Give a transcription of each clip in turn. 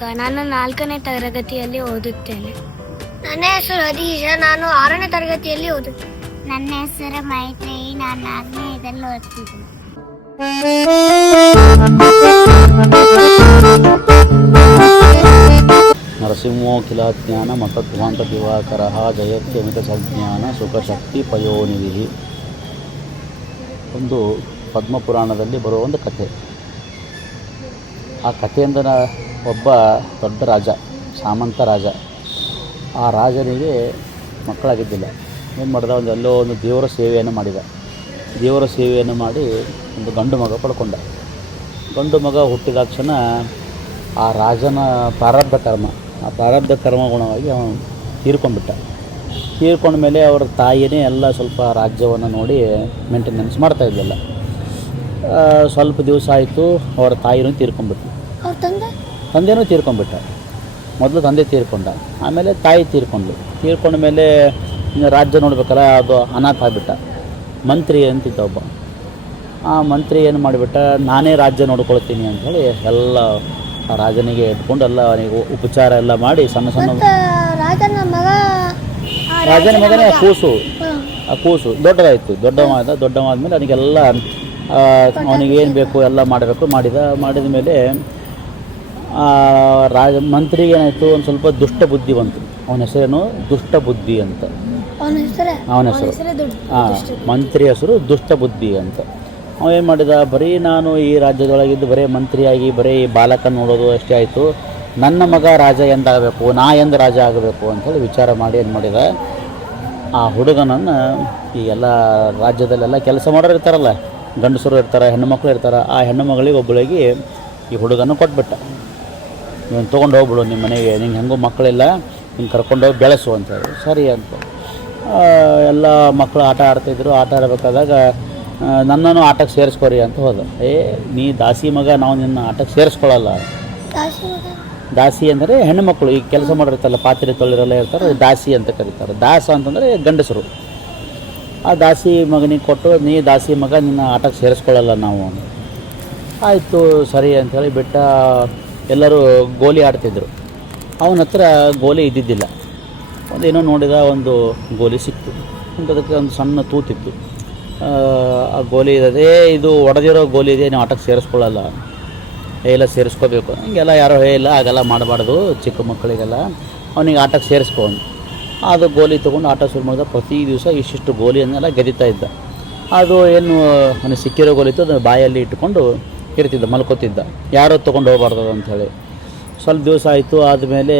ಮಗ. ನಾನು 4ನೇ ತರಗತಿಯಲ್ಲಿ ಓದುತ್ತೇನೆ. ನನ್ನ ಹೆಸರು ಹರೀಶ, ನಾನು 6ನೇ ತರಗತಿಯಲ್ಲಿ ಓದುತ್ತೇನೆ. ನನ್ನ ಹೆಸರು ಮೈತ್ರಿ, ನಾನು 4ನೇದಲ್ಲಿ ಓದ್ತಿದ್ದೀನಿ. ನರಸಿಂಹೋಖಿಲಜ್ಞಾನ ಮತಧ್ವಾಂತ ದಿವಾಕರ ಜಯತ್ಯಮಿತ ಸಜ್ಞಾನ ಸುಖಶಕ್ತಿ ಪಯೋನಿಧಿ. ಒಂದು ಪದ್ಮಪುರಾಣದಲ್ಲಿ ಬರುವ ಒಂದು ಕಥೆ. ಆ ಕಥೆಯಿಂದ ಒಬ್ಬ ದೊಡ್ಡ ರಾಜ, ಸಾಮಂತ ರಾಜ. ಆ ರಾಜನಿಗೆ ಮಕ್ಕಳಾಗಿದ್ದಿಲ್ಲ. ಏನು ಮಾಡಿದ, ಎಲ್ಲೋ ಒಂದು ದೇವರ ಸೇವೆಯನ್ನು ಮಾಡಿದ. ದೇವರ ಸೇವೆಯನ್ನು ಮಾಡಿ ಒಂದು ಗಂಡು ಮಗ ಪಡ್ಕೊಂಡ. ಗಂಡು ಮಗ ಹುಟ್ಟಿದಾಕ್ಷಣ ಆ ರಾಜನ ಪ್ರಾರಬ್ಧ ಕರ್ಮಗುಣವಾಗಿ ಅವನು ತೀರ್ಕೊಂಡ್ಬಿಟ್ಟ. ತೀರ್ಕೊಂಡ ಮೇಲೆ ಅವರ ತಾಯಿಯೇ ಎಲ್ಲ ಸ್ವಲ್ಪ ರಾಜ್ಯವನ್ನು ನೋಡಿ ಮೇಂಟೆನೆನ್ಸ್ ಮಾಡ್ತಾಯಿದ್ದಿಲ್ಲ. ಸ್ವಲ್ಪ ದಿವಸ ಆಯಿತು, ಅವರ ತಾಯಿನೂ ತೀರ್ಕೊಂಡ್ಬಿಟ್ಟು. ತಂದೆನೂ ತೀರ್ಕೊಂಡ್ಬಿಟ್ಟ. ಮೊದಲು ತಂದೆ ತೀರ್ಕೊಂಡ, ಆಮೇಲೆ ತಾಯಿ ತೀರ್ಕೊಂಡ ಮೇಲೆ ರಾಜ್ಯ ನೋಡ್ಬೇಕಲ್ಲ, ಅದು ಅನಾಥ ಆಗಿಬಿಟ್ಟ. ಮಂತ್ರಿ ಅಂತಿದ್ದ ಒಬ್ಬ. ಆ ಮಂತ್ರಿ ಏನು ಮಾಡಿಬಿಟ್ಟ, ನಾನೇ ರಾಜ್ಯ ನೋಡ್ಕೊಳ್ತೀನಿ ಅಂಥೇಳಿ ಎಲ್ಲ ಆ ರಾಜನಿಗೆ ಇಟ್ಕೊಂಡು ಎಲ್ಲ ಅವನಿಗೆ ಉಪಚಾರ ಎಲ್ಲ ಮಾಡಿ ಸಣ್ಣ ರಾಜನ ಮಗನೇ ಆ ಕೂಸು ದೊಡ್ಡದಾಯಿತು. ದೊಡ್ಡವಾದ್ಮೇಲೆ ಅವನಿಗೆಲ್ಲ ಅವನಿಗೇನು ಬೇಕು ಎಲ್ಲ ಮಾಡಿದ ಮೇಲೆ ಮಂತ್ರಿಗೆ ಏನಾಯಿತು, ಒಂದು ಸ್ವಲ್ಪ ದುಷ್ಟ ಬುದ್ಧಿ ಬಂತು. ಅವನ ಹೆಸರೇನು ದುಷ್ಟ ಬುದ್ಧಿ ಅಂತ. ಅವನ ಹೆಸರು ಮಂತ್ರಿ ಹೆಸರು ದುಷ್ಟ ಬುದ್ಧಿ ಅಂತ. ಅವ ಏನು ಮಾಡಿದ, ಬರೀ ನಾನು ಈ ರಾಜ್ಯದೊಳಗಿದ್ದು ಬರೀ ಮಂತ್ರಿಯಾಗಿ ಬರೀ ಬಾಲಕ ನೋಡೋದು ಅಷ್ಟೇ ಆಯಿತು. ನನ್ನ ಮಗ ರಾಜ ಎಂದಾಗಬೇಕು, ನಾ ಎಂದು ರಾಜ ಆಗಬೇಕು ಅಂಥೇಳಿ ವಿಚಾರ ಮಾಡಿ ಏನು ಮಾಡಿದ, ಆ ಹುಡುಗನನ್ನು ಈ ಎಲ್ಲ ರಾಜ್ಯದಲ್ಲೆಲ್ಲ ಕೆಲಸ ಮಾಡೋರು ಇರ್ತಾರಲ್ಲ, ಗಂಡಸರು ಇರ್ತಾರೆ, ಹೆಣ್ಣು ಮಕ್ಕಳು ಇರ್ತಾರೆ. ಆ ಹೆಣ್ಣು ಮಗಳಿಗೆ ಒಬ್ಬಳಿಗೆ ಈ ಹುಡುಗನ ಕೊಟ್ಬಿಟ್ಟ. ನೀನು ತೊಗೊಂಡು ಹೋಗ್ಬಿಡು ನಿಮ್ಮ ಮನೆಗೆ, ನಿಂಗೆ ಹೆಂಗೂ ಮಕ್ಕಳಿಲ್ಲ, ಹಿಂಗೆ ಕರ್ಕೊಂಡೋಗಿ ಬೆಳೆಸು ಅಂತೇಳಿ. ಸರಿ ಅಂತ ಎಲ್ಲ ಮಕ್ಕಳು ಆಟ ಆಡ್ತಾಯಿದ್ರು. ಆಟ ಆಡಬೇಕಾದಾಗ ನನ್ನನ್ನು ಆಟಕ್ಕೆ ಸೇರಿಸ್ಕೊರಿ ಅಂತ ಹೋದ. ನೀ ದಾಸಿ ಮಗ, ನಾವು ನಿನ್ನ ಆಟಕ್ಕೆ ಸೇರಿಸ್ಕೊಳ್ಳಲ್ಲ. ದಾಸಿ ಅಂದರೆ ಹೆಣ್ಣು ಮಕ್ಕಳು, ಈಗ ಕೆಲಸ ಮಾಡಿರ್ತಾರಲ್ಲ, ಪಾತ್ರೆ ತೊಳೆರೆಲ್ಲ ಇರ್ತಾರೆ, ದಾಸಿ ಅಂತ ಕರೀತಾರೆ. ದಾಸ ಅಂತಂದರೆ ಗಂಡಸರು. ಆ ದಾಸಿ ಮಗನಿಗೆ ಕೊಟ್ಟು, ನೀ ದಾಸಿ ಮಗ, ನಿನ್ನ ಆಟಕ್ಕೆ ಸೇರಿಸ್ಕೊಳ್ಳಲ್ಲ ನಾವು. ಆಯಿತು ಸರಿ ಅಂಥೇಳಿ ಬಿಟ್ಟ. ಎಲ್ಲರೂ ಗೋಲಿ ಆಡ್ತಿದ್ರು. ಅವನ ಹತ್ರ ಗೋಲಿ ಇದ್ದಿದ್ದಿಲ್ಲ. ಒಂದೇನೋ ನೋಡಿದ, ಒಂದು ಗೋಲಿ ಸಿಕ್ತು. ಅದಕ್ಕೆ ಒಂದು ಸಣ್ಣ ತೂತಿತ್ತು. ಆ ಗೋಲಿ ಇದೆ, ಇದು ಒಡೆದಿರೋ ಗೋಲಿ ಇದೆ, ನೀವು ಆಟಕ್ಕೆ ಸೇರಿಸ್ಕೊಳ್ಳಲ್ಲ, ಎಲ್ಲ ಸೇರಿಸ್ಕೋಬೇಕು ಹಿಂಗೆಲ್ಲ ಯಾರೋ ಇಲ್ಲ, ಹಾಗೆಲ್ಲ ಮಾಡಬಾರ್ದು ಚಿಕ್ಕ ಮಕ್ಕಳಿಗೆಲ್ಲ, ಅವನಿಗೆ ಆಟಕ್ಕೆ ಸೇರಿಸ್ಕೊಂಡು ಅದು ಗೋಲಿ ತೊಗೊಂಡು ಆಟ ಶುರು ಮಾಡಿದ. ಪ್ರತಿ ದಿವಸ ಇಷ್ಟಿಷ್ಟು ಗೋಲಿಯನ್ನೆಲ್ಲ ಗೆದಿತಾ ಇದ್ದ. ಅದು ಏನು ಅವನಿಗೆ ಸಿಕ್ಕಿರೋ ಗೋಲಿ ಇತ್ತು, ಅದನ್ನು ಬಾಯಲ್ಲಿ ಇಟ್ಕೊಂಡು ಇರ್ತಿದ್ದ, ಮಲ್ಕೋತಿದ್ದ, ಯಾರೋ ತೊಗೊಂಡು ಹೋಗಬಾರ್ದು ಅಂಥೇಳಿ. ಸ್ವಲ್ಪ ದಿವಸ ಆಯಿತು. ಆದಮೇಲೆ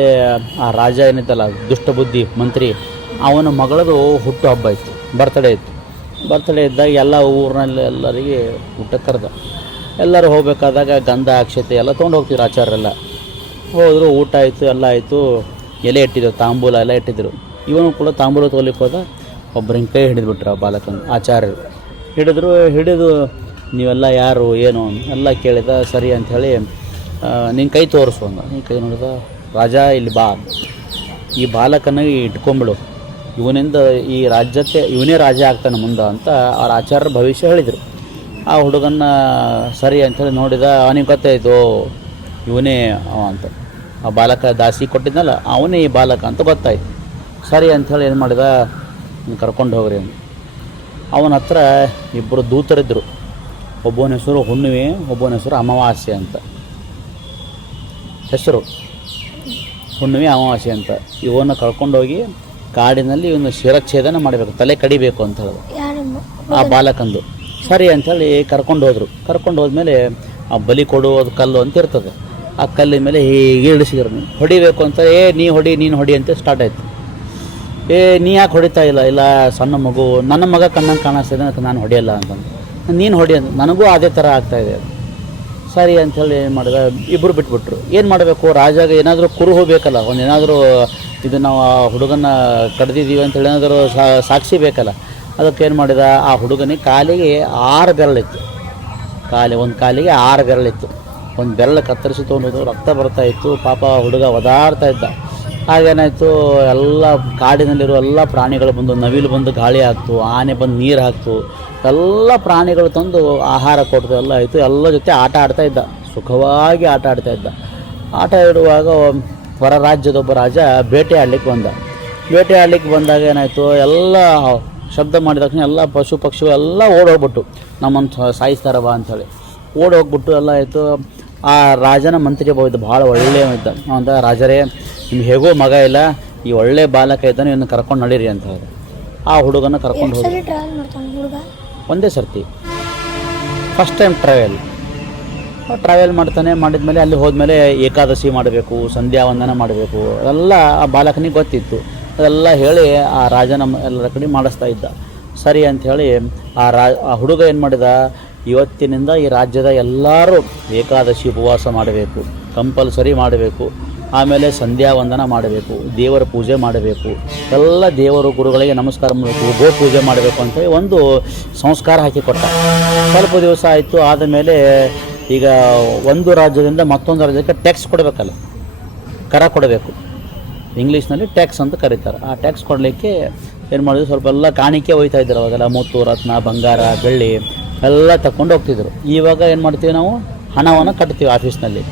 ಆ ರಾಜ ಏನಿತ್ತಲ್ಲ, ದುಷ್ಟಬುದ್ಧಿ ಮಂತ್ರಿ, ಅವನ ಮಗಳದು ಹುಟ್ಟು ಹಬ್ಬ ಇತ್ತು, ಬರ್ತಡೇ ಇದ್ದಾಗ ಎಲ್ಲ ಊರಿನಲ್ಲಿ ಎಲ್ಲರಿಗೆ ಊಟಕ್ಕೆ ಕರೆದ. ಎಲ್ಲರೂ ಹೋಗಬೇಕಾದಾಗ ಗಂಧ ಅಕ್ಷತೆ ಎಲ್ಲ ತೊಗೊಂಡು ಹೋಗ್ತಿದ್ರು ಆಚಾರ್ಯರೆಲ್ಲ. ಹೋದರು, ಊಟ ಆಯಿತು, ಎಲ್ಲ ಆಯಿತು. ಎಲೆ ಇಟ್ಟಿದ್ರು, ತಾಂಬೂಲ ಎಲ್ಲ ಇಟ್ಟಿದ್ರು. ಇವನು ಕೂಡ ತಾಂಬೂಲ ತೊಗೊಲಿಕ್ಕೆ ಹೋದ. ಒಬ್ಬರು ಹಿಂಗೆ ಕೈ ಹಿಡಿದ್ಬಿಟ್ರು ಆ ಬಾಲಕನ ಆಚಾರ್ಯರು. ಹಿಡಿದು ನೀವೆಲ್ಲ ಯಾರು ಏನು ಎಲ್ಲ ಕೇಳಿದ. ಸರಿ ಅಂಥೇಳಿ, ನಿನ್ನ ಕೈ ತೋರಿಸು ಅಂದ. ನೀನು ಕೈ ನೋಡಿದ. ರಾಜ ಇಲ್ಲಿ ಬಾ, ಈ ಬಾಲಕನಿಗೆ ಇಟ್ಕೊಂಬಿಡು, ಇವನಿಂದ ಈ ರಾಜ್ಯಕ್ಕೆ ಇವನೇ ರಾಜ ಆಗ್ತಾನೆ ಮುಂದೆ ಅಂತ ಅವ್ರ ಆಚಾರ್ಯರ ಭವಿಷ್ಯ ಹೇಳಿದರು. ಆ ಹುಡುಗನ್ನ ಸರಿ ಅಂಥೇಳಿ ನೋಡಿದ. ಅವನಿಗೆ ಗೊತ್ತಾಯಿತು, ಇವನೇ ಅವ ಅಂತ. ಆ ಬಾಲಕ ದಾಸಿ ಕೊಟ್ಟಿದ್ನಲ್ಲ, ಅವನೇ ಈ ಬಾಲಕ ಅಂತ ಗೊತ್ತಾಯ್ತು. ಸರಿ ಅಂಥೇಳಿ ಏನು ಮಾಡಿದ, ಕರ್ಕೊಂಡು ಹೋಗ್ರಿ ಅಂತ. ಅವನ ಹತ್ರ ಇಬ್ಬರು ದೂತರಿದ್ದರು. ಒಬ್ಬನ ಹೆಸರು ಹುಣ್ಣಿಮೆ, ಒಬ್ಬನ ಹೆಸರು ಅಮಾವಾಸ್ಯೆ ಅಂತ. ಹೆಸರು ಹುಣ್ಣಿಮೆ, ಅಮಾವಾಸ್ಯೆ ಅಂತ. ಇವನ್ನ ಕರ್ಕೊಂಡೋಗಿ ಕಾಡಿನಲ್ಲಿ ಇವನು ಶಿರಚ್ಛೇದನ ಮಾಡಬೇಕು, ತಲೆ ಕಡಿಬೇಕು ಅಂತ ಹೇಳೋದು ಆ ಬಾಲಕಂದು. ಸರಿ ಅಂಥೇಳಿ ಕರ್ಕೊಂಡು ಹೋದ್ಮೇಲೆ ಆ ಬಲಿ ಕೊಡುವುದು ಕಲ್ಲು ಅಂತ ಇರ್ತದೆ. ಆ ಕಲ್ಲಿನ ಮೇಲೆ ಹೀಗೆ ಇಳಿಸಿದ್ರು. ಹೊಡಿಬೇಕು ಅಂತ, ನೀನು ಹೊಡಿ ಅಂತ ಸ್ಟಾರ್ಟ್ ಆಯಿತು. ನೀ ಯಾಕೆ ಹೊಡಿತಾ ಇಲ್ಲ, ಸಣ್ಣ ಮಗು, ನನ್ನ ಮಗ ಕಣ್ಣಂಗೆ ಕಾಣಿಸ್ತಿದೆ, ಅದಕ್ಕೆ ನಾನು ಹೊಡೆಯಲ್ಲ ಅಂತಂದು. ನೀನು ಹೊಡಿ ಅಂತ. ನನಗೂ ಅದೇ ಥರ ಆಗ್ತಾಯಿದೆ. ಸರಿ ಅಂಥೇಳಿ ಏನು ಮಾಡಿದ, ಇಬ್ಬರು ಬಿಟ್ಬಿಟ್ರು. ಏನು ಮಾಡಬೇಕು, ರಾಜಾಗ ಏನಾದರೂ ಕುರು ಹೋಗಬೇಕಲ್ಲ, ಒಂದು ಏನಾದರೂ ಇದು ನಾವು ಆ ಹುಡುಗನ ಕಡ್ದಿದ್ದೀವಿ ಅಂತೇಳಿ ಏನಾದರೂ ಸಾಕ್ಷಿ ಬೇಕಲ್ಲ. ಅದಕ್ಕೆ ಏನು ಮಾಡಿದ, ಆ ಹುಡುಗನಿಗೆ ಕಾಲಿಗೆ 6 ಬೆರಳಿತ್ತು. ಒಂದು ಕಾಲಿಗೆ 6 ಬೆರಳಿತ್ತು. ಒಂದು ಬೆರಳು ಕತ್ತರಿಸಿ ತೊಗೊಂಡು ರಕ್ತ ಬರ್ತಾಯಿತ್ತು. ಪಾಪ ಹುಡುಗ ಒದಾಡ್ತಾ ಇದ್ದ. ಹಾಗೇನಾಯಿತು, ಎಲ್ಲ ಕಾಡಿನಲ್ಲಿರೋ ಎಲ್ಲ ಪ್ರಾಣಿಗಳು ಬಂದು, ನವಿಲು ಬಂದು ಗಾಳಿ ಹಾಕ್ತು, ಆನೆ ಬಂದು ನೀರು ಹಾಕ್ತು, ಎಲ್ಲ ಪ್ರಾಣಿಗಳು ತಂದು ಆಹಾರ ಕೊಡ್ತು, ಎಲ್ಲ ಆಯಿತು. ಎಲ್ಲ ಜೊತೆ ಆಟ ಆಡ್ತಾ ಇದ್ದ, ಸುಖವಾಗಿ ಆಟ ಆಡ್ತಾ ಇದ್ದ. ಆಟ ಇಡುವಾಗ ಹೊರ ರಾಜ್ಯದೊಬ್ಬ ರಾಜ ಬೇಟೆ ಆಡಲಿಕ್ಕೆ ಬಂದಾಗ ಏನಾಯಿತು, ಎಲ್ಲ ಶಬ್ದ ಮಾಡಿದ ತಕ್ಷಣ ಎಲ್ಲ ಪಶು ಪಕ್ಷಿಗಳು ಎಲ್ಲ ಓಡೋಗ್ಬಿಟ್ಟು ನಮ್ಮನ್ನು ಸಾಯಿಸ್ತಾರವ ಅಂಥೇಳಿ ಓಡೋಗ್ಬಿಟ್ಟು ಎಲ್ಲ ಆಯಿತು. ಆ ರಾಜನ ಮಂತ್ರಿ ಒಬ್ಬ ಇದ್ದ, ಭಾಳ ಒಳ್ಳೆಯ ಇದ್ದ. ಅಂತ ರಾಜರೇ, ನಿಮ್ಗೆ ಹೇಗೋ ಮಗ ಇಲ್ಲ, ಈ ಒಳ್ಳೆ ಬಾಲಕ ಇದ್ದಾನೆ, ಇವನ್ನ ಕರ್ಕೊಂಡು ನಡೀರಿ ಅಂತ ಹೇಳಿದೆ. ಆ ಹುಡುಗನ ಕರ್ಕೊಂಡು ಹೋಗಿ ಒಂದೇ ಸರ್ತಿ ಫಸ್ಟ್ ಟೈಮ್ ಟ್ರಾವೆಲ್ ಮಾಡ್ತಾನೆ. ಮಾಡಿದ್ಮೇಲೆ ಅಲ್ಲಿ ಹೋದ್ಮೇಲೆ ಏಕಾದಶಿ ಮಾಡಬೇಕು, ಸಂಧ್ಯಾ ವಂದನ ಮಾಡಬೇಕು, ಎಲ್ಲ ಆ ಬಾಲಕನಿಗೆ ಗೊತ್ತಿತ್ತು. ಅದೆಲ್ಲ ಹೇಳಿ ಆ ರಾಜನ ಎಲ್ಲರ ಕಡೆ ಮಾಡಿಸ್ತಾ ಇದ್ದ. ಸರಿ ಅಂಥೇಳಿ ಆ ಹುಡುಗ ಏನು ಮಾಡಿದ, ಇವತ್ತಿನಿಂದ ಈ ರಾಜ್ಯದ ಎಲ್ಲರೂ ಏಕಾದಶಿ ಉಪವಾಸ ಮಾಡಬೇಕು, ಕಂಪಲ್ಸರಿ ಮಾಡಬೇಕು. ಆಮೇಲೆ ಸಂಧ್ಯಾ ವಂದನ ಮಾಡಬೇಕು, ದೇವರ ಪೂಜೆ ಮಾಡಬೇಕು, ಎಲ್ಲ ದೇವರು ಗುರುಗಳಿಗೆ ನಮಸ್ಕಾರ ಮಾಡಬೇಕು, ಗೋ ಪೂಜೆ ಮಾಡಬೇಕು ಅಂತೇಳಿ ಒಂದು ಸಂಸ್ಕಾರ ಹಾಕಿಕೊಟ್ಟ. ಸ್ವಲ್ಪ ದಿವಸ ಆಯಿತು. ಆದಮೇಲೆ ಈಗ ಒಂದು ರಾಜ್ಯದಿಂದ ಮತ್ತೊಂದು ರಾಜ್ಯಕ್ಕೆ ಟ್ಯಾಕ್ಸ್ ಕೊಡಬೇಕಲ್ಲ, ಕರ ಕೊಡಬೇಕು. ಇಂಗ್ಲೀಷ್ನಲ್ಲಿ ಟ್ಯಾಕ್ಸ್ ಅಂತ ಕರೀತಾರೆ. ಆ ಟ್ಯಾಕ್ಸ್ ಕೊಡಲಿಕ್ಕೆ ಏನು ಮಾಡಿದ್ರು, ಸ್ವಲ್ಪ ಎಲ್ಲ ಕಾಣಿಕೆ ಹೋಗ್ತಾ ಇದ್ರು. ಅವಾಗೆಲ್ಲ ಮುತ್ತು, ರತ್ನ, ಬಂಗಾರ, ಬೆಳ್ಳಿ ಎಲ್ಲ ತಗೊಂಡು ಹೋಗ್ತಿದ್ರು. ಇವಾಗ ಏನು ಮಾಡ್ತೀವಿ ನಾವು, ಹಣವನ್ನು ಕಟ್ತೀವಿ ಆಫೀಸ್ನಲ್ಲಿ.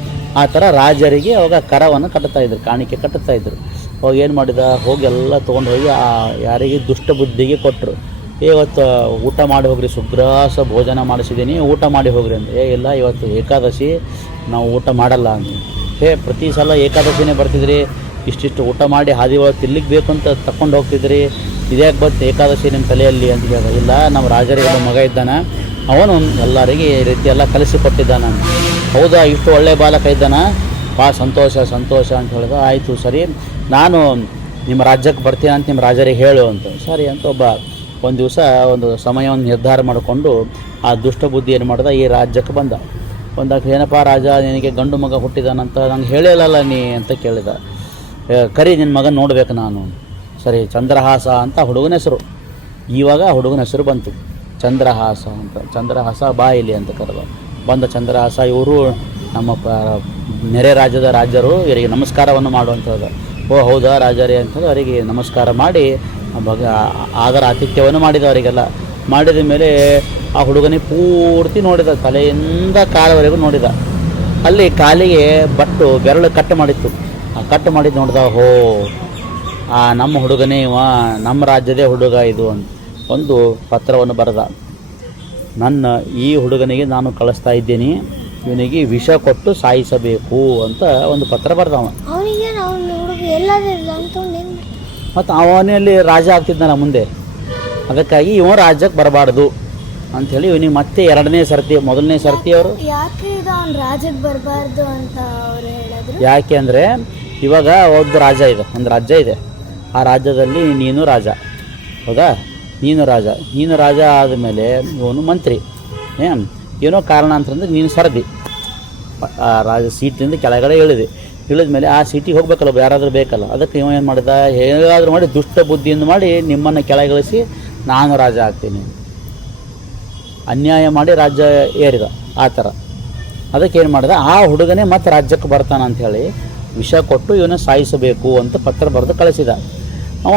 ಆ ಥರ ರಾಜರಿಗೆ ಅವಾಗ ಕರವನ್ನು ಕಟ್ತಾಯಿದ್ರು, ಕಾಣಿಕೆ ಕಟ್ತಾಯಿದ್ರು. ಅವಾಗ ಏನು ಮಾಡಿದ, ಹೋಗಿ ಎಲ್ಲ ತೊಗೊಂಡು ಹೋಗಿ ಯಾರಿಗೆ ದುಷ್ಟ ಬುದ್ಧಿಗೆ ಕೊಟ್ಟರು. ಇವತ್ತು ಊಟ ಮಾಡಿ ಹೋಗ್ರಿ, ಸುಗ್ರಾಸ ಭೋಜನ ಮಾಡಿಸಿದ್ದೀನಿ, ಊಟ ಮಾಡಿ ಹೋಗ್ರಿ ಅಂತ. ಇಲ್ಲ, ಇವತ್ತು ಏಕಾದಶಿ, ನಾವು ಊಟ ಮಾಡಲ್ಲ ಅಂತ. ಪ್ರತಿ ಸಲ ಏಕಾದಶಿನೇ ಬರ್ತಿದ್ರಿ, ಇಷ್ಟಿಷ್ಟು ಊಟ ಮಾಡಿ ಹಾದಿ ಒಳಗೆ ತಿನ್ಲಿಕ್ಕೆ ಬೇಕು ಅಂತ ತಗೊಂಡು ಹೋಗ್ತಿದ್ರಿ, ಇದ್ಯಾಕೆ ಬಂತು ಏಕಾದಶಿ ನಿಮ್ಮ ತಲೆಯಲ್ಲಿ ಅಂತ ಹೇಳಿದ. ಇಲ್ಲ, ನಮ್ಮ ರಾಜರಿಗೆ ಒಬ್ಬ ಮಗ ಇದ್ದಾನೆ, ಅವನು ಎಲ್ಲರಿಗೆ ಈ ರೀತಿ ಎಲ್ಲ ಕಲಿಸಿಕೊಟ್ಟಿದ್ದಾನೆ. ಹೌದಾ, ಇಷ್ಟು ಒಳ್ಳೆಯ ಬಾಲಕ ಇದ್ದಾನ, ಭಾಳ ಸಂತೋಷ ಅಂತ ಹೇಳಿದ. ಆಯಿತು, ಸರಿ, ನಾನು ನಿಮ್ಮ ರಾಜ್ಯಕ್ಕೆ ಬರ್ತೀನಿ ಅಂತ ನಿಮ್ಮ ರಾಜರಿಗೆ ಹೇಳು ಅಂತ. ಸರಿ ಅಂತ ಒಂದು ದಿವಸ ಒಂದು ಸಮಯವನ್ನು ನಿರ್ಧಾರ ಮಾಡಿಕೊಂಡು ಆ ದುಷ್ಟ ಬುದ್ಧಿ ಏನು ಮಾಡ್ದ, ಈ ರಾಜ್ಯಕ್ಕೆ ಬಂದಾಗ ಏನಪ್ಪ ರಾಜ, ನಿನಗೆ ಗಂಡು ಮಗ ಹುಟ್ಟಿದಾನಂತ ನಂಗೆ ಹೇಳಿಲ್ಲಲ್ಲ ನೀ ಅಂತ ಕೇಳಿದ. ಕರಿ, ನಿನ್ನ ಮಗನ ನೋಡ್ಬೇಕು ನಾನು. ಸರಿ, ಚಂದ್ರಹಾಸ ಅಂತ ಹುಡುಗನ ಹೆಸರು. ಇವಾಗ ಹುಡುಗನ ಹೆಸರು ಬಂತು, ಚಂದ್ರಹಾಸ ಅಂತ. ಚಂದ್ರಹಾಸ ಬಾ ಇಲ್ಲಿ ಅಂತ ಕರೆದ. ಬಂದ ಚಂದ್ರಹಾಸ, ಇವರು ನಮ್ಮ ನೆರೆ ರಾಜ್ಯದ ರಾಜರು, ಇವರಿಗೆ ನಮಸ್ಕಾರವನ್ನು ಮಾಡುವಂತ ಹೇಳಿದ. ಓ ಹೌದಾ ರಾಜರೇ ಅಂತೇಳಿ ಅವರಿಗೆ ನಮಸ್ಕಾರ ಮಾಡಿ ಆದರ ಆತಿಥ್ಯವನ್ನು ಮಾಡಿದ. ಅವರಿಗೆಲ್ಲ ಮಾಡಿದ ಮೇಲೆ ಆ ಹುಡುಗನಿಗೆ ಪೂರ್ತಿ ನೋಡಿದ, ತಲೆಯಿಂದ ಕಾಲವರೆಗೂ ನೋಡಿದ. ಅಲ್ಲಿ ಕಾಲಿಗೆ ಬೆರಳು ಕಟ್ಟು ಮಾಡಿತ್ತು. ಆ ಕಟ್ಟು ಮಾಡಿದ್ದು ನೋಡಿದ, ಹೋ ನಮ್ಮ ಹುಡುಗನೇ ಇವ, ನಮ್ಮ ರಾಜ್ಯದೇ ಹುಡುಗ ಇದು ಅಂತ ಒಂದು ಪತ್ರವನ್ನು ಬರೆದ. ಈ ಹುಡುಗನಿಗೆ ನಾನು ಕಳಿಸ್ತಾ ಇದ್ದೀನಿ, ಇವನಿಗೆ ವಿಷ ಕೊಟ್ಟು ಸಾಯಿಸಬೇಕು ಅಂತ ಒಂದು ಪತ್ರ ಬರೆದವ. ಮತ್ತು ಅವನಲ್ಲಿ ರಾಜ ಆಗ್ತಿದ್ದಾನ ಮುಂದೆ, ಅದಕ್ಕಾಗಿ ಇವ ರಾಜ್ಯಕ್ಕೆ ಬರಬಾರ್ದು ಅಂಥೇಳಿ ಇವನಿಗೆ ಮತ್ತೆ ಎರಡನೇ ಸರ್ತಿ, ಮೊದಲನೇ ಸರ್ತಿ ಅವರು ಯಾಕೆ ರಾಜ್ಯಕ್ಕೆ ಬರಬಾರ್ದು ಅಂತ ಅವರು ಹೇಳಿದ್ರು. ಯಾಕೆ ಅಂದರೆ, ಇವಾಗ ಒಂದು ರಾಜ್ಯ ಇದೆ, ಆ ರಾಜ್ಯದಲ್ಲಿ ನೀನು ರಾಜ, ಹೌದಾ, ನೀನು ರಾಜ ಆದಮೇಲೆ ಇವನು ಮಂತ್ರಿ. ಏನೋ ಕಾರಣ ಅಂತಂದರೆ ನೀನು ಸರದಿ ಆ ರಾಜ ಸೀಟಿನಿಂದ ಕೆಳಗಡೆ ಇಳಿದ್ಮೇಲೆ ಆ ಸೀಟಿಗೆ ಹೋಗ್ಬೇಕಲ್ಲ, ಯಾರಾದರೂ ಬೇಕಲ್ಲ. ಅದಕ್ಕೆ ಇವ ಏನು ಮಾಡಿದ, ಹೇಗಾದರೂ ಮಾಡಿ ದುಷ್ಟ ಬುದ್ಧಿಯಿಂದ ಮಾಡಿ ನಿಮ್ಮನ್ನು ಕೆಳಗಿಳಿಸಿ ನಾನು ರಾಜ ಆಗ್ತೀನಿ, ಅನ್ಯಾಯ ಮಾಡಿ ರಾಜ್ಯ ಏರಿದ ಆ ಥರ. ಅದಕ್ಕೆ ಏನು ಮಾಡಿದ, ಆ ಹುಡುಗನೇ ಮತ್ತೆ ರಾಜ್ಯಕ್ಕೆ ಬರ್ತಾನೆ ಅಂಥೇಳಿ ವಿಷ ಕೊಟ್ಟು ಇವನ್ನ ಸಾಯಿಸಬೇಕು ಅಂತ ಪತ್ರ ಬರೆದು ಕಳಿಸಿದ. ಅವ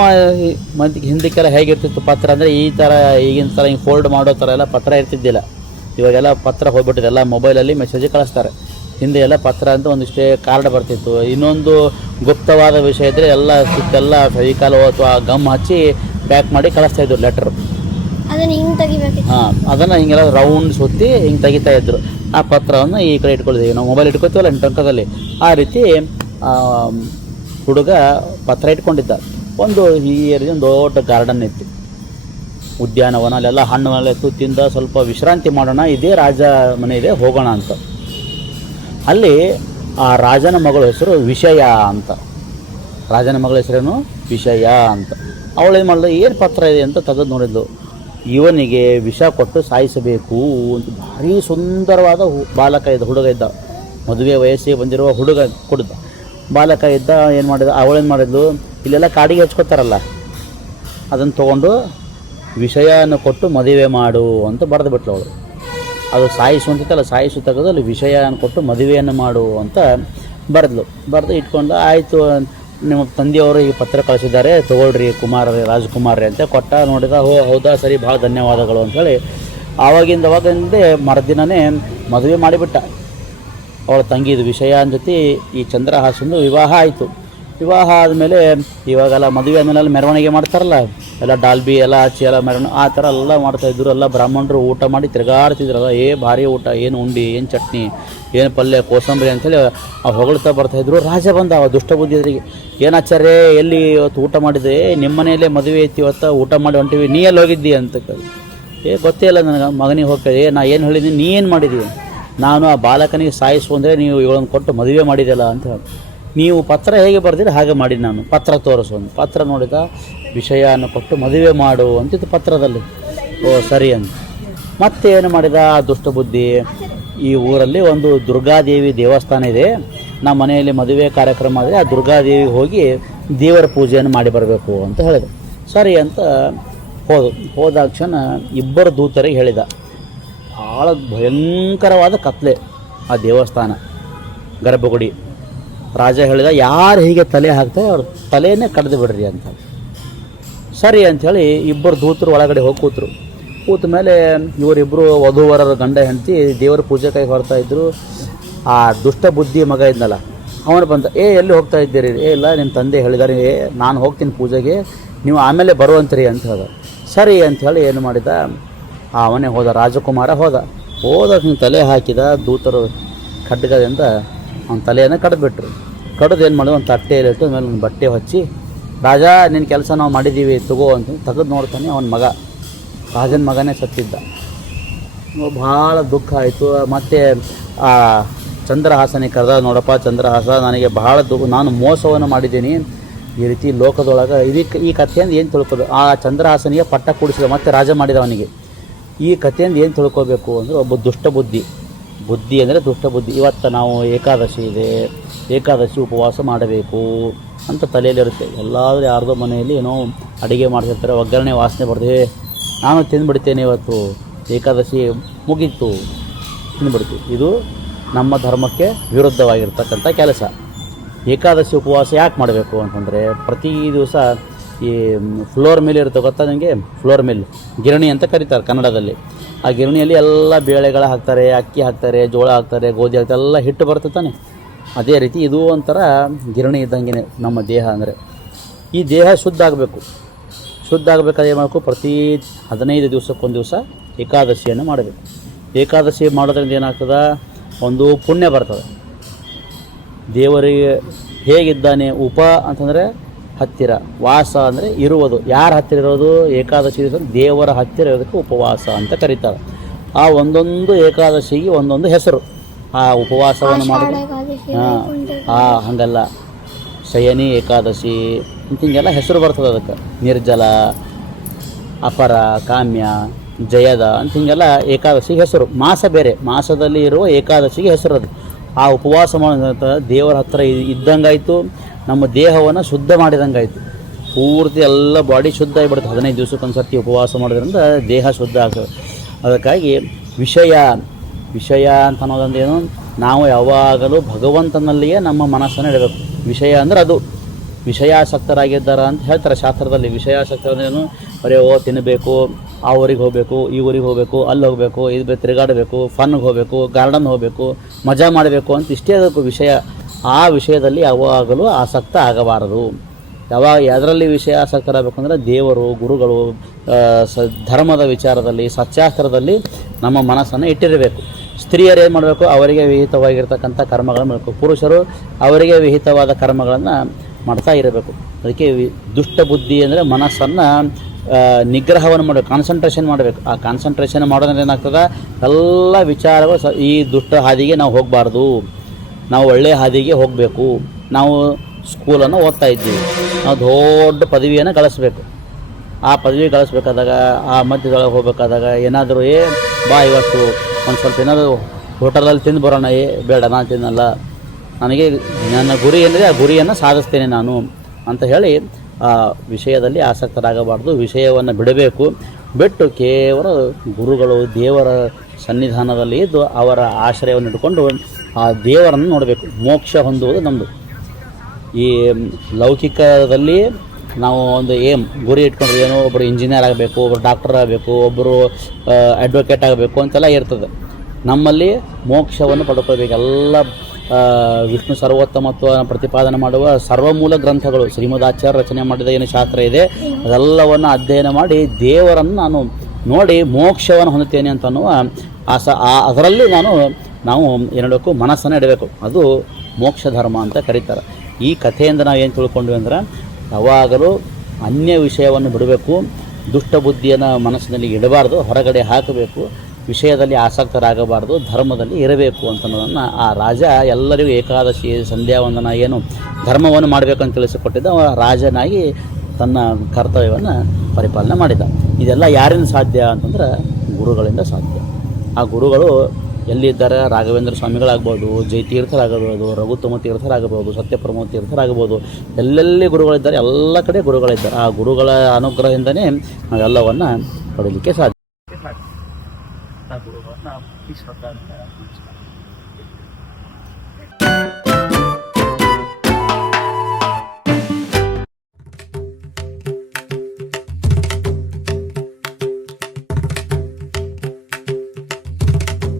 ಹಿಂದಕ್ಕೆಲ್ಲ ಹೇಗಿರ್ತಿತ್ತು ಪತ್ರ ಅಂದರೆ, ಈ ಥರ ಈಗಿನ ಥರ ಹಿಂಗೆ ಫೋಲ್ಡ್ ಮಾಡೋ ಥರ ಎಲ್ಲ ಪತ್ರ ಇರ್ತಿದ್ದಿಲ್ಲ. ಇವಾಗೆಲ್ಲ ಪತ್ರ ಹೋಗ್ಬಿಟ್ಟಿದೆ, ಎಲ್ಲ ಮೊಬೈಲಲ್ಲಿ ಮೆಸೇಜ್ ಕಳಿಸ್ತಾರೆ. ಹಿಂದೆ ಎಲ್ಲ ಪತ್ರ ಅಂತ ಒಂದಿಷ್ಟೇ ಕಾರ್ಡ್ ಬರ್ತಿತ್ತು. ಇನ್ನೊಂದು ಗುಪ್ತವಾದ ವಿಷಯ ಇದ್ದರೆ ಎಲ್ಲ ಸುತ್ತೆಲ್ಲ ಫೆವಿಕಾಲ್ ಅಥವಾ ಗಮ್ ಹಚ್ಚಿ ಪ್ಯಾಕ್ ಮಾಡಿ ಕಳಿಸ್ತಾಯಿದ್ರು ಲೆಟ್ರು. ಅದನ್ನು ಹಿಂಗೆಲ್ಲ ರೌಂಡ್ ಸುತ್ತಿ ಹಿಂಗೆ ತೆಗಿತಾ ಇದ್ರು. ಆ ಪತ್ರವನ್ನು ಈ ಕಡೆ ಇಟ್ಕೊಳ್ತೀವಿ ನಾವು, ಮೊಬೈಲ್ ಇಟ್ಕೊತೀವಲ್ಲ ಟಂಕದಲ್ಲಿ, ಆ ರೀತಿ ಹುಡುಗ ಪತ್ರ ಇಟ್ಕೊಂಡಿದ್ದ. ಒಂದು ಈ ಏರಿಯಾದ ದೊಡ್ಡ ಗಾರ್ಡನ್ ಇತ್ತು, ಉದ್ಯಾನವನ, ಅಲ್ಲೆಲ್ಲ ಹಣ್ಣುಗಳೆಲ್ಲ ಇತ್ತು. ತಿಂದ ಸ್ವಲ್ಪ ವಿಶ್ರಾಂತಿ ಮಾಡೋಣ, ಇದೇ ರಾಜ ಮನೆ ಇದೆ, ಹೋಗೋಣ ಅಂತ. ಅಲ್ಲಿ ಆ ರಾಜನ ಮಗಳ ಹೆಸರು ವಿಷಯ ಅಂತ. ರಾಜನ ಮಗಳ ಹೆಸರೇನು ವಿಷಯ ಅಂತ. ಅವಳೇನು ಮಾಡಿದ, ಏನು ಪತ್ರ ಇದೆ ಅಂತ ತೆಗೆದು ನೋಡಿದ್ಲು. ಇವನಿಗೆ ವಿಷ ಕೊಟ್ಟು ಸಾಯಿಸಬೇಕು ಅಂತ. ಭಾರಿ ಸುಂದರವಾದ ಹುಡುಗ ಇದ್ದ, ಮದುವೆ ವಯಸ್ಸಿಗೆ ಬಂದಿರುವ ಹುಡುಗ ಕುಡ್ದ ಬಾಲಕ ಇದ್ದ. ಏನು ಮಾಡಿದ, ಅವಳೇನು ಮಾಡಿದ್ಲು, ಇಲ್ಲೆಲ್ಲ ಕಾಡಿಗೆ ಹಚ್ಕೋತಾರಲ್ಲ, ಅದನ್ನು ತೊಗೊಂಡು ವಿಷಯನ ಕೊಟ್ಟು ಮದುವೆ ಮಾಡು ಅಂತ ಬರೆದು ಬಿಟ್ಲು ಅವಳು. ಅದು ಸಾಯಿಸು ಅಂತಿತ್ತಲ್ಲ, ಸಾಯಿಸು ತೆಗೆದು ಅಲ್ಲಿ ವಿಷಯನ ಕೊಟ್ಟು ಮದುವೆಯನ್ನು ಮಾಡು ಅಂತ ಬರೆದು ಇಟ್ಕೊಂಡು, ಆಯಿತು ನಿಮ್ಮ ತಂದೆಯವರು ಈ ಪತ್ರ ಕಳಿಸಿದ್ದಾರೆ, ತೊಗೊಳ್ರಿ ರಾಜಕುಮಾರರೇ ಅಂತ ಕೊಟ್ಟ. ನೋಡಿದ, ಓ ಹೌದಾ, ಸರಿ, ಭಾಳ ಧನ್ಯವಾದಗಳು ಅಂಥೇಳಿ ಆವಾಗಿಂದ ಮರುದಿನನೇ ಮದುವೆ ಮಾಡಿಬಿಟ್ಟ. ಅವಳ ತಂಗಿದು ವಿಷಯ ಜೊತೆ ಈ ಚಂದ್ರಹಾಸಂದು ವಿವಾಹ ಆಯಿತು. ವಿವಾಹ ಆದಮೇಲೆ ಇವಾಗೆಲ್ಲ ಮದುವೆ ಆದಮೇಲೆ ಮೆರವಣಿಗೆ ಮಾಡ್ತಾರಲ್ಲ, ಎಲ್ಲ ಡಾಲ್ಬಿ ಎಲ್ಲ ಹಚ್ಚಿ ಎಲ್ಲ ಮೆರವಣಿಗೆ ಆ ಥರ ಎಲ್ಲ ಮಾಡ್ತಾಯಿದ್ರು. ಎಲ್ಲ ಬ್ರಾಹ್ಮಣರು ಊಟ ಮಾಡಿ ತಿರುಗಾಡ್ತಿದ್ರಲ್ಲ, ಭಾರಿ ಊಟ, ಏನು ಉಂಡಿ, ಏನು ಚಟ್ನಿ, ಏನು ಪಲ್ಯ, ಕೋಸಂಬರಿ ಅಂಥೇಳಿ ಹೊಗಳ್ತಾ ಬರ್ತಾಯಿದ್ರು. ರಾಜ ಬಂದ ಅವ ದುಷ್ಟ ಬುದ್ಧಿದ್ರಿಗೆ, ಏನು ಆಚಾರ್ಯ ಎಲ್ಲಿ ಇವತ್ತು ಊಟ ಮಾಡಿದೆ, ನಿಮ್ಮ ಮನೆಯಲ್ಲೇ ಮದುವೆ ಐತಿ ಇವತ್ತು ಊಟ ಮಾಡಿ ಹೊಂಟಿವಿ, ನೀ ಎಲ್ಲಿ ಹೋಗಿದ್ದಿ ಅಂತ ಕೇಳಿ. ಗೊತ್ತೇ ಇಲ್ಲ ನನಗೆ ಮಗನಿಗೆ ಹೋಗ್ತದೆ, ನಾ ಏನು ಹೇಳಿದ್ದೀನಿ, ನೀ ಏನು ಮಾಡಿದ್ದೀವಿ, ನಾನು ಆ ಬಾಲಕನಿಗೆ ಸಾಯಿಸು ಅಂದರೆ ನೀವು ಇವಳನ್ನು ಕೊಟ್ಟು ಮದುವೆ ಮಾಡಿದೆಯಲ್ಲ ಅಂತ ಹೇಳಿ, ನೀವು ಪತ್ರ ಹೇಗೆ ಬರ್ದಿರಿ ಹಾಗೆ ಮಾಡಿ, ನಾನು ಪತ್ರ ತೋರಿಸು ಅಂತ. ಪತ್ರ ನೋಡಿದ, ವಿಷಯನ ಕೊಟ್ಟು ಮದುವೆ ಮಾಡು ಅಂತಿತ್ತು ಪತ್ರದಲ್ಲಿ. ಓ ಸರಿ ಅಂತ ಮತ್ತೆ ಏನು ಮಾಡಿದ ಆ ದುಷ್ಟ ಬುದ್ಧಿ, ಈ ಊರಲ್ಲಿ ಒಂದು ದುರ್ಗಾದೇವಿ ದೇವಸ್ಥಾನ ಇದೆ, ನಮ್ಮ ಮನೆಯಲ್ಲಿ ಮದುವೆ ಕಾರ್ಯಕ್ರಮ ಆದರೆ ಆ ದುರ್ಗಾದೇವಿಗೆ ಹೋಗಿ ದೇವರ ಪೂಜೆಯನ್ನು ಮಾಡಿ ಬರಬೇಕು ಅಂತ ಹೇಳಿದೆ. ಸರಿ ಅಂತ ಹೋದಾಕ್ಷಣ ಇಬ್ಬರು ದೂತರಿಗೆ ಹೇಳಿದ. ಭಾಳ ಭಯಂಕರವಾದ ಕತ್ಲೆ ಆ ದೇವಸ್ಥಾನ ಗರ್ಭಗುಡಿ. ರಾಜ ಹೇಳಿದ, ಯಾರು ಹೀಗೆ ತಲೆ ಹಾಕ್ತಾರೆ ಅವ್ರ ತಲೆಯನ್ನೇ ಕಡ್ದು ಬಿಡ್ರಿ ಅಂತ. ಸರಿ ಅಂಥೇಳಿ ಇಬ್ಬರು ದೂತರು ಒಳಗಡೆ ಹೋಗಿ ಕೂತ ಮೇಲೆ ಇವರಿಬ್ಬರು ವಧುವರರ ಗಂಡ ಹೆಂಡತಿ ದೇವರ ಪೂಜೆ ಕೈ ಹೊರ್ತಾ ಇದ್ದರು. ಆ ದುಷ್ಟ ಬುದ್ಧಿ ಮಗ ಇದ್ನಲ್ಲ ಅವನು ಬಂದ, ಎಲ್ಲಿ ಹೋಗ್ತಾ ಇದ್ದೀರಿ? ಇಲ್ಲ ನಿಮ್ಮ ತಂದೆ ಹೇಳಿದ್ದಾರೆ, ನಾನು ಹೋಗ್ತೀನಿ ಪೂಜೆಗೆ, ನೀವು ಆಮೇಲೆ ಬರುವಂತ್ರಿ ಅಂತ ಹೇಳ್ದ. ಸರಿ ಅಂಥೇಳಿ ಏನು ಮಾಡಿದ, ಅವನೇ ಹೋದ, ರಾಜಕುಮಾರ ಹೋದ ಹಿಂಗೆ ತಲೆ ಹಾಕಿದ. ದೂತರು ಖಡ್ಗದಿಂದ ಅವನ ತಲೆಯನ್ನು ಕಡ್ದುಬಿಟ್ರು. ಕಡ್ದು ಏನು ಮಾಡಿದ, ಒಂದು ತಟ್ಟೆಯಲ್ಲಿಟ್ಟು ಮೇಲೆ ಒಂದು ಬಟ್ಟೆ ಹಚ್ಚಿ, ರಾಜ ನಿನ್ನ ಕೆಲಸ ನಾವು ಮಾಡಿದ್ದೀವಿ ತಗೋ ಅಂತ ತೆಗೆದು ನೋಡ್ತಾನೆ. ಅವನ ಮಗ, ರಾಜನ ಮಗನೇ ಸತ್ತಿದ್ದ. ಭಾಳ ದುಃಖ ಆಯಿತು. ಮತ್ತು ಆ ಚಂದ್ರಹಾಸನಿಗೆ ಕರೆದ, ನೋಡಪ್ಪ ಚಂದ್ರಹಾಸ, ನನಗೆ ಭಾಳ ನಾನು ಮೋಸವನ್ನು ಮಾಡಿದ್ದೀನಿ ಈ ರೀತಿ ಲೋಕದೊಳಗೆ. ಈ ಕಥೆಯಿಂದ ಏನು ತಿಳ್ಕೋದು? ಆ ಚಂದ್ರಹಾಸನಿಗೆ ಪಟ್ಟ ಕೂಡಿಸಿದ, ಮತ್ತೆ ರಾಜ ಮಾಡಿದ ಅವನಿಗೆ. ಈ ಕಥೆಯಿಂದ ಏನು ತಿಳ್ಕೋಬೇಕು ಅಂದರೆ, ಒಬ್ಬ ದುಷ್ಟ ಬುದ್ಧಿ ಅಂದರೆ ದುಷ್ಟ ಬುದ್ಧಿ. ಇವತ್ತು ನಾವು ಏಕಾದಶಿ ಇದೆ, ಏಕಾದಶಿ ಉಪವಾಸ ಮಾಡಬೇಕು ಅಂತ ತಲೆಯಲ್ಲಿರುತ್ತೆ. ಎಲ್ಲಾದರೂ ಯಾರ್ದೋ ಮನೆಯಲ್ಲಿ ಏನೋ ಅಡುಗೆ ಮಾಡ್ತಿರ್ತಾರೆ, ಒಗ್ಗರಣೆ ವಾಸನೆ ಬರ್ತದೆ, ನಾನು ತಿಂದುಬಿಡ್ತೇನೆ ಇವತ್ತು ಏಕಾದಶಿ ಮುಗೀತು, ತಿಂದುಬಿಡ್ತೀವಿ. ಇದು ನಮ್ಮ ಧರ್ಮಕ್ಕೆ ವಿರುದ್ಧವಾಗಿರ್ತಕ್ಕಂಥ ಕೆಲಸ. ಏಕಾದಶಿ ಉಪವಾಸ ಯಾಕೆ ಮಾಡಬೇಕು ಅಂತಂದರೆ, ಪ್ರತಿ ದಿವಸ ಈ ಫ್ಲೋರ್ ಮಿಲ್ ಇರುತ್ತೆ ಗೊತ್ತಾ ನನಗೆ, ಫ್ಲೋರ್ ಮಿಲ್ ಗಿರಣಿ ಅಂತ ಕರೀತಾರೆ ಕನ್ನಡದಲ್ಲಿ. ಆ ಗಿರಣಿಯಲ್ಲಿ ಎಲ್ಲ ಬೇಳೆಗಳು ಹಾಕ್ತಾರೆ, ಅಕ್ಕಿ ಹಾಕ್ತಾರೆ, ಜೋಳ ಹಾಕ್ತಾರೆ, ಗೋಧಿ ಹಾಕ್ತಾರೆ, ಎಲ್ಲ ಹಿಟ್ಟು ಬರುತ್ತೆ ತಾನೆ. ಅದೇ ರೀತಿ ಇದು ಒಂಥರ ಗಿರಣಿ ಇದ್ದಂಗೆ ನಮ್ಮ ದೇಹ. ಅಂದರೆ ಈ ದೇಹ ಶುದ್ಧ ಆಗಬೇಕು. ಶುದ್ಧ ಆಗಬೇಕಾದ್ರೆ ಏನು ಮಾಡಬೇಕು, ಪ್ರತಿ 15 ದಿವಸಕ್ಕೊಂದು ದಿವಸ ಏಕಾದಶಿಯನ್ನು ಮಾಡಬೇಕು. ಏಕಾದಶಿ ಮಾಡೋದ್ರಿಂದ ಏನಾಗ್ತದೆ, ಒಂದು ಪುಣ್ಯ ಬರ್ತದೆ. ದೇವರಿಗೆ ಹೇಗಿದ್ದಾನೆ, ಉಪ ಅಂತಂದರೆ ಹತ್ತಿರ, ವಾಸ ಅಂದರೆ ಇರುವುದು. ಯಾರ ಹತ್ತಿರ ಇರೋದು? ಏಕಾದಶಿ ದಿವಸ ದೇವರ ಹತ್ತಿರ ಇರೋದಕ್ಕೆ ಉಪವಾಸ ಅಂತ ಕರೀತಾರೆ. ಆ ಒಂದೊಂದು ಏಕಾದಶಿಗೆ ಒಂದೊಂದು ಹೆಸರು. ಆ ಉಪವಾಸವನ್ನು ಮಾಡೋದು ಹಾಗಲ್ಲ, ಶಯನಿ ಏಕಾದಶಿ ಅಂತ ಹಿಂಗೆಲ್ಲ ಹೆಸರು ಬರ್ತದೆ ಅದಕ್ಕೆ. ನಿರ್ಜಲ, ಅಪರ, ಕಾಮ್ಯ, ಜಯದ ಅಂತ ಹಿಂಗೆಲ್ಲ ಏಕಾದಶಿಗೆ ಹೆಸರು. ಮಾಸ ಬೇರೆ, ಮಾಸದಲ್ಲಿ ಇರುವ ಏಕಾದಶಿಗೆ ಹೆಸರು ಅದು. ಆ ಉಪವಾಸ ಮಾಡೋದಂತ ದೇವರ ಹತ್ತಿರ ಇದ್ದಂಗಾಯಿತು, ನಮ್ಮ ದೇಹವನ್ನು ಶುದ್ಧ ಮಾಡಿದಂಗಾಯಿತು. ಪೂರ್ತಿ ಎಲ್ಲ ಬಾಡಿ ಶುದ್ಧ ಆಗಿಬಿಡುತ್ತೆ. 15 ದಿವಸಕ್ಕೊಂದು ಸರ್ತಿ ಉಪವಾಸ ಮಾಡೋದ್ರಿಂದ ದೇಹ ಶುದ್ಧ ಆಗ್ತದೆ. ಅದಕ್ಕಾಗಿ ವಿಷಯ ಅಂತ ಅನ್ನೋದಂದೇನು, ನಾವು ಯಾವಾಗಲೂ ಭಗವಂತನಲ್ಲಿಯೇ ನಮ್ಮ ಮನಸ್ಸನ್ನು ಇಡಬೇಕು. ವಿಷಯ ಅಂದರೆ ಅದು ವಿಷಯಾಸಕ್ತರಾಗಿದ್ದಾರೆ ಅಂತ ಹೇಳ್ತಾರೆ ಶಾಸ್ತ್ರದಲ್ಲಿ. ವಿಷಯಾಸಕ್ತರೇನು, ಬರೀ ತಿನ್ನಬೇಕು, ಆ ಊರಿಗೆ ಹೋಗಬೇಕು, ಈ ಊರಿಗೆ ಹೋಗಬೇಕು, ಅಲ್ಲಿ ಹೋಗಬೇಕು, ಇದು ತಿರುಗಾಡಬೇಕು, ಫನ್ಗೆ ಹೋಗಬೇಕು, ಗಾರ್ಡನ್ ಹೋಗಬೇಕು, ಮಜಾ ಮಾಡಬೇಕು ಅಂತ ಇಷ್ಟೇ ಅದಕ್ಕೂ ವಿಷಯ. ಆ ವಿಷಯದಲ್ಲಿ ಯಾವಾಗಲೂ ಆಸಕ್ತ ಆಗಬಾರದು. ಯಾವುದರಲ್ಲಿ ವಿಷಯ ಆಸಕ್ತರಾಗಬೇಕು ಅಂದರೆ, ದೇವರು, ಗುರುಗಳು, ಧರ್ಮದ ವಿಚಾರದಲ್ಲಿ, ಸತ್ಯಾಸ್ತ್ರದಲ್ಲಿ ನಮ್ಮ ಮನಸ್ಸನ್ನು ಇಟ್ಟಿರಬೇಕು. ಸ್ತ್ರೀಯರು ಏನು ಮಾಡಬೇಕು, ಅವರಿಗೆ ವಿಹಿತವಾಗಿರ್ತಕ್ಕಂಥ ಕರ್ಮಗಳನ್ನು ಮಾಡಬೇಕು. ಪುರುಷರು ಅವರಿಗೆ ವಿಹಿತವಾದ ಕರ್ಮಗಳನ್ನು ಮಾಡ್ತಾ ಇರಬೇಕು. ಅದಕ್ಕೆ ದುಷ್ಟ ಬುದ್ಧಿ ಅಂದರೆ ಮನಸ್ಸನ್ನು ನಿಗ್ರಹವನ್ನು ಮಾಡಬೇಕು, ಕಾನ್ಸಂಟ್ರೇಷನ್ ಮಾಡಬೇಕು. ಆ ಕಾನ್ಸಂಟ್ರೇಷನ್ ಮಾಡೋದ್ರಿಂದ ಏನಾಗ್ತದೆ, ಎಲ್ಲ ವಿಚಾರಗಳು ಈ ದುಷ್ಟ ಹಾದಿಗೆ ನಾವು ಹೋಗಬಾರ್ದು, ನಾವು ಒಳ್ಳೆಯ ಹಾದಿಗೆ ಹೋಗಬೇಕು. ನಾವು ಸ್ಕೂಲನ್ನು ಓದ್ತಾ ಇದ್ದೀವಿ, ನಾವು ದೊಡ್ಡ ಪದವಿಯನ್ನು ಗಳಿಸ್ಬೇಕು. ಆ ಪದವಿ ಗಳಿಸ್ಬೇಕಾದಾಗ, ಆ ಮಧ್ಯದೊಳಗೆ ಹೋಗ್ಬೇಕಾದಾಗ ಏನಾದರೂ ಬಾ ಇವತ್ತು ಒಂದು ಸ್ವಲ್ಪ ಏನಾದರೂ ಹೋಟೆಲಲ್ಲಿ ತಿಂದು ಬರೋಣ, ಬೇಡ ನಾನು ತಿನ್ನಲ್ಲ, ನನಗೆ ನನ್ನ ಗುರಿ ಏನಿದೆ ಆ ಗುರಿಯನ್ನು ಸಾಧಿಸ್ತೇನೆ ನಾನು ಅಂತ ಹೇಳಿ ಆ ವಿಷಯದಲ್ಲಿ ಆಸಕ್ತರಾಗಬಾರ್ದು. ವಿಷಯವನ್ನು ಬಿಡಬೇಕು. ಬಿಟ್ಟು ಕೇವಲ ಗುರುಗಳು, ದೇವರ ಸನ್ನಿಧಾನದಲ್ಲಿ ಇದ್ದು ಅವರ ಆಶ್ರಯವನ್ನು ಇಟ್ಕೊಂಡು ಆ ದೇವರನ್ನು ನೋಡಬೇಕು. ಮೋಕ್ಷ ಹೊಂದುವುದು ನಮ್ಮದು. ಈ ಲೌಕಿಕದಲ್ಲಿ ನಾವು ಒಂದು ಗುರಿ ಇಟ್ಕೊಂಡ್ರೆ ಏನೋ, ಒಬ್ಬರು ಇಂಜಿನಿಯರ್ ಆಗಬೇಕು, ಒಬ್ಬರು ಡಾಕ್ಟರ್ ಆಗಬೇಕು, ಒಬ್ಬರು ಅಡ್ವೊಕೇಟ್ ಆಗಬೇಕು ಅಂತೆಲ್ಲ ಇರ್ತದೆ. ನಮ್ಮಲ್ಲಿ ಮೋಕ್ಷವನ್ನು ಪಡ್ಕೋಬೇಕು. ಎಲ್ಲ ವಿಷ್ಣು ಸರ್ವೋತ್ತಮತ್ವ ಪ್ರತಿಪಾದನೆ ಮಾಡುವ ಸರ್ವಮೂಲ ಗ್ರಂಥಗಳು ಶ್ರೀಮದಾಚಾರ್ಯ ರಚನೆ ಮಾಡಿದ ಏನು ಶಾಸ್ತ್ರ ಇದೆ ಅದೆಲ್ಲವನ್ನು ಅಧ್ಯಯನ ಮಾಡಿ ದೇವರನ್ನು ನಾನು ನೋಡಿ ಮೋಕ್ಷವನ್ನು ಹೊಂದುತ್ತೇನೆ ಅಂತ ಅನ್ನುವ ಅದರಲ್ಲಿ ನಾವು ಏನಿಡಬೇಕು, ಮನಸ್ಸನ್ನು ಇಡಬೇಕು. ಅದು ಮೋಕ್ಷ ಧರ್ಮ ಅಂತ ಕರೀತಾರೆ. ಈ ಕಥೆಯಿಂದ ನಾವು ಏನು ತಿಳ್ಕೊಂಡ್ವಿ ಅಂದ್ರೆ ಯಾವಾಗಲೂ ಅನ್ಯ ವಿಷಯವನ್ನು ಬಿಡಬೇಕು, ದುಷ್ಟ ಬುದ್ಧಿಯನ್ನು ಮನಸ್ಸಿನಲ್ಲಿ ಇಡಬಾರ್ದು, ಹೊರಗಡೆ ಹಾಕಬೇಕು, ವಿಷಯದಲ್ಲಿ ಆಸಕ್ತರಾಗಬಾರ್ದು, ಧರ್ಮದಲ್ಲಿ ಇರಬೇಕು ಅಂತನ್ನೋದನ್ನು ಆ ರಾಜ ಎಲ್ಲರಿಗೂ ಏಕಾದಶಿ ಸಂಧ್ಯಾವಂದನ ಏನು ಧರ್ಮವನ್ನು ಮಾಡಬೇಕಂತ ತಿಳಿಸಿಕೊಟ್ಟಿದ್ದ ರಾಜನಾಗಿ ತನ್ನ ಕರ್ತವ್ಯವನ್ನು ಪರಿಪಾಲನೆ ಮಾಡಿದ. ಇದೆಲ್ಲ ಯಾರಿಂದ ಸಾಧ್ಯ ಅಂತಂದ್ರೆ ಗುರುಗಳಿಂದ ಸಾಧ್ಯ. ಆ ಗುರುಗಳು ಎಲ್ಲಿದ್ದಾರೆ? ರಾಘವೇಂದ್ರ ಸ್ವಾಮಿಗಳಾಗ್ಬೋದು, ಜಯತೀರ್ಥರಾಗಬಹುದು, ರಘುತ್ತಮ ತೀರ್ಥರಾಗಬಹುದು, ಸತ್ಯಪ್ರಮೋದ ತೀರ್ಥರಾಗಬಹುದು, ಎಲ್ಲೆಲ್ಲಿ ಗುರುಗಳಿದ್ದಾರೆ, ಎಲ್ಲ ಕಡೆ ಗುರುಗಳಿದ್ದಾರೆ. ಆ ಗುರುಗಳ ಅನುಗ್ರಹದಿಂದನೇ ನಾವೆಲ್ಲವನ್ನು ಪಡೀಲಿಕ್ಕೆ ಸಾಧ್ಯ. ಆ ಗುರುಗಳನ್ನ